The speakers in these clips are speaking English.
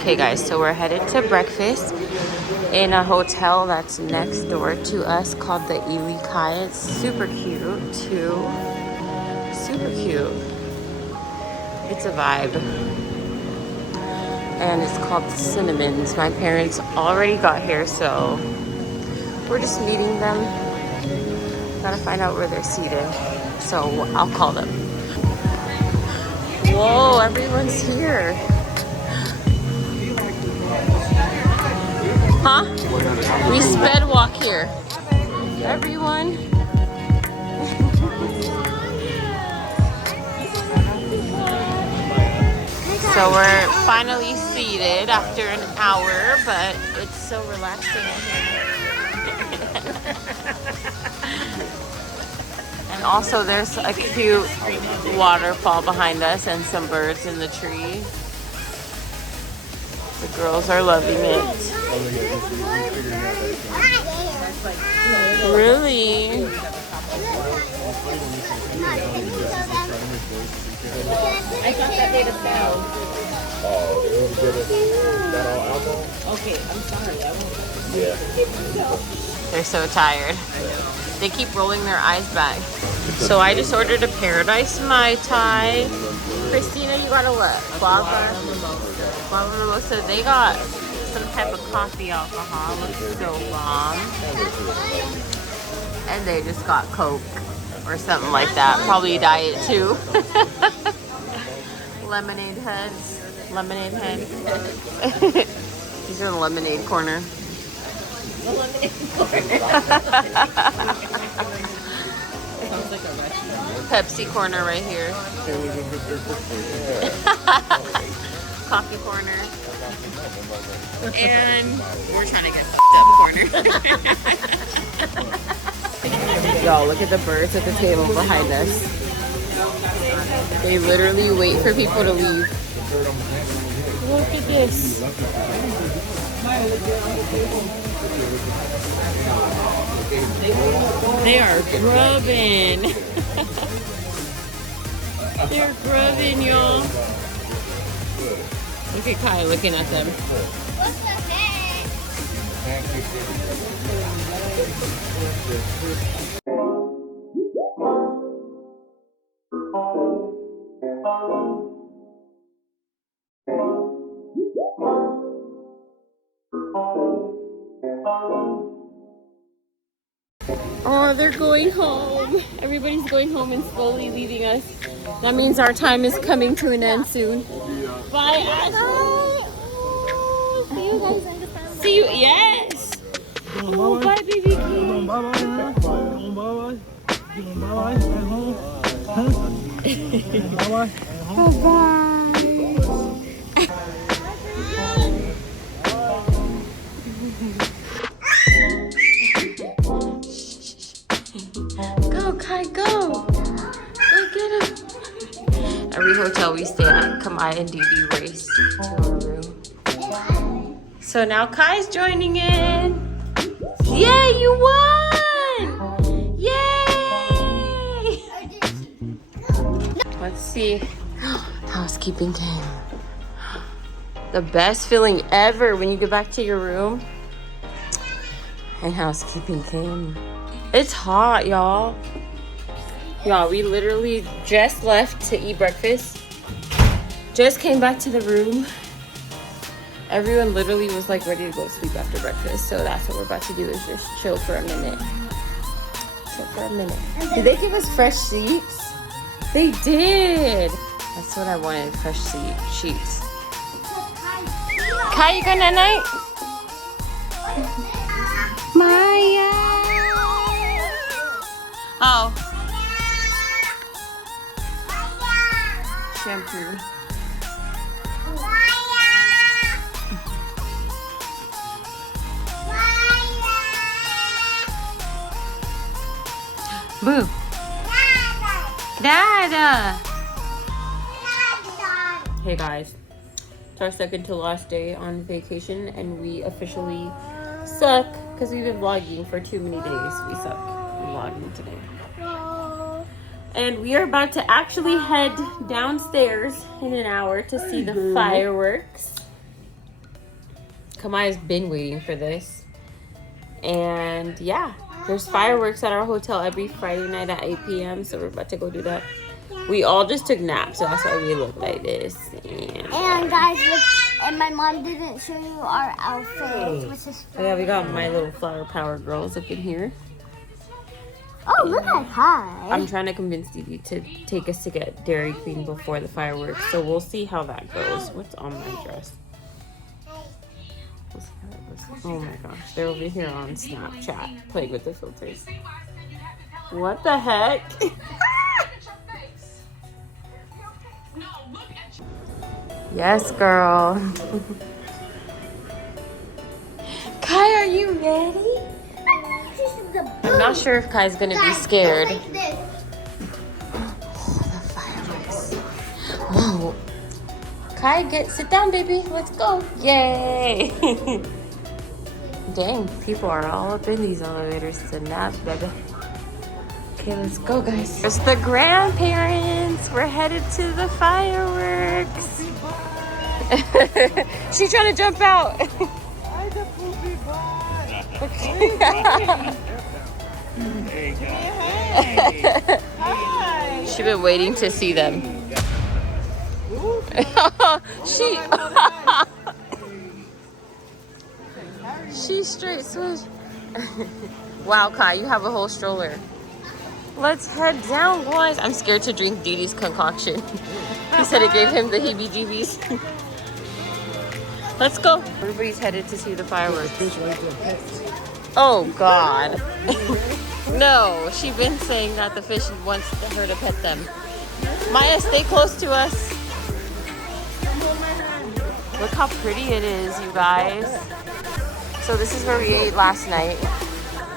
Okay guys, so we're headed to breakfast in a hotel that's next door to us called the Ilikai. It's super cute too. Super cute. It's a vibe. And it's called Cinnamons. My parents already got here, so we're just meeting them. Gotta find out where they're seated. So I'll call them. Whoa, everyone's here. Huh? We sped walk here. Everyone. So we're finally seated after an hour, but it's so relaxing in here. And also there's a cute waterfall behind us and some birds in the tree. The girls are loving it. Really? I thought that they'd have found. Oh, they won't get it. Is that all alcohol? Okay, I'm sorry. I won't. Yeah. They're so tired. They keep rolling their eyes back. So I just ordered a Paradise Mai Tai. Christina, you got a what? Guava mimosa. They got some type of coffee alcohol. Looks so bomb. And they just got Coke or something like that. Probably diet too. Lemonade heads. Lemonade head. These are the lemonade corner. Sounds like a restaurant. Pepsi corner right here. Coffee corner. And we're trying to get up corner. Y'all, look at the birds at the table behind us. They literally wait for people to leave. Look at this. They are grubbing. They're grubbing, y'all. Look at Kai looking at them. Oh, they're going home. Everybody's going home and slowly leaving us. That means our time is coming to an end soon. Bye, Ash. Oh, see you guys. See you. Yes. Oh, bye, baby King. Bye. Go, Kai, go. Go get him. Every hotel we stay at, Kamai and Didi race to our room. So now Kai's joining in. Yay, you won! Yay! Let's see. Housekeeping came. The best feeling ever when you get back to your room. And housekeeping came. It's hot, y'all. Y'all, we literally just left to eat breakfast. Just came back to the room. Everyone literally was like ready to go to sleep after breakfast. So that's what we're about to do, is just chill for a minute. Chill for a minute. Did they give us fresh sheets? They did. That's what I wanted, fresh sheets. Kai, you going night night? Maya. Oh. Shampoo. Boo. Dada. Hey guys, it's our second to last day on vacation and we officially suck because we've been vlogging for too many days. We suck vlogging today. And we are about to actually head downstairs in an hour to see the fireworks. Kamaya's been waiting for this. And yeah, there's fireworks at our hotel every Friday night at 8 p.m. So we're about to go do that. We all just took naps, so that's why we look like this. And guys, look, and my mom didn't show you our outfits. Oh yeah, we got my little flower power girls up in here. Oh, look at Kai. I'm trying to convince Didi to take us to get Dairy Queen before the fireworks, so we'll see how that goes. What's on my dress? We'll see how that goes. Oh my gosh, they're over here on Snapchat playing with the filters. What the heck? Yes, girl. Kai, are you ready? I'm not sure if Kai's gonna be scared. Oh, the fireworks. Whoa. Kai, sit down, baby. Let's go. Yay. Dang, people are all up in these elevators to nap, baby. Okay, let's go, guys. It's the grandparents. We're headed to the fireworks. She's trying to jump out. She's been waiting to see them. She straight switch. Wow, Kai, you have a whole stroller. Let's head down, boys. I'm scared to drink Didi's concoction. He said it gave him the heebie-jeebies. Let's go. Everybody's headed to see the fireworks. Oh, God. No, she's been saying that the fish wants her to pet them. Maya, stay close to us. Look how pretty it is, you guys. So this is where we ate last night.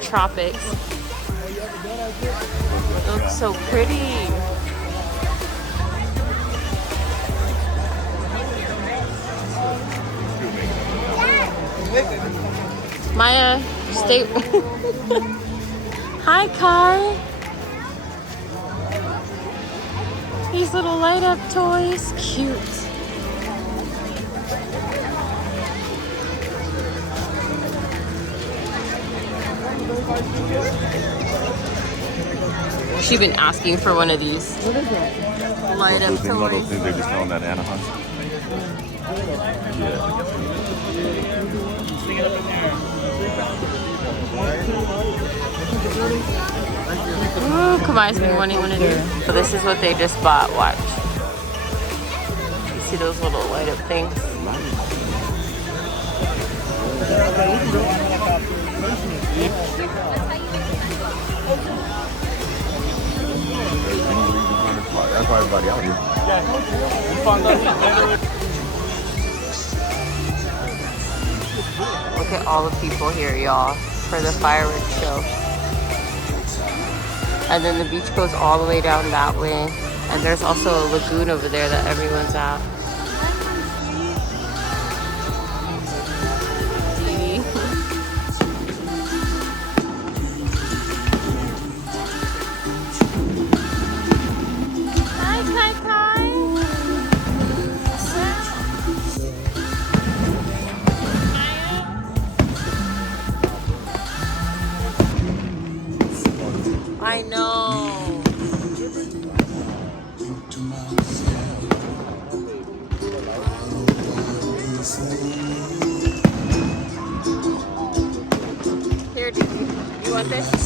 Tropics. It looks so pretty. Maya, stay. Hi, Kai. These little light up toys. Cute. She's been asking for one of these. What is that? Light up toys. Those things they just found at Anaheim. Yeah. Ooh, Kamai's been wanting one of these. So this is what they just bought. Watch. You see those little light up things? That's why everybody out here. Look at all the people here, y'all, for the fireworks show. And then the beach goes all the way down that way. And there's also a lagoon over there that everyone's at. I know. Here, you want this?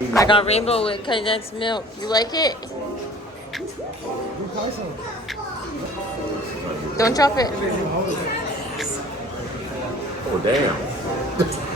I got rainbow with condensed milk. You like it? Don't drop it. Oh, damn.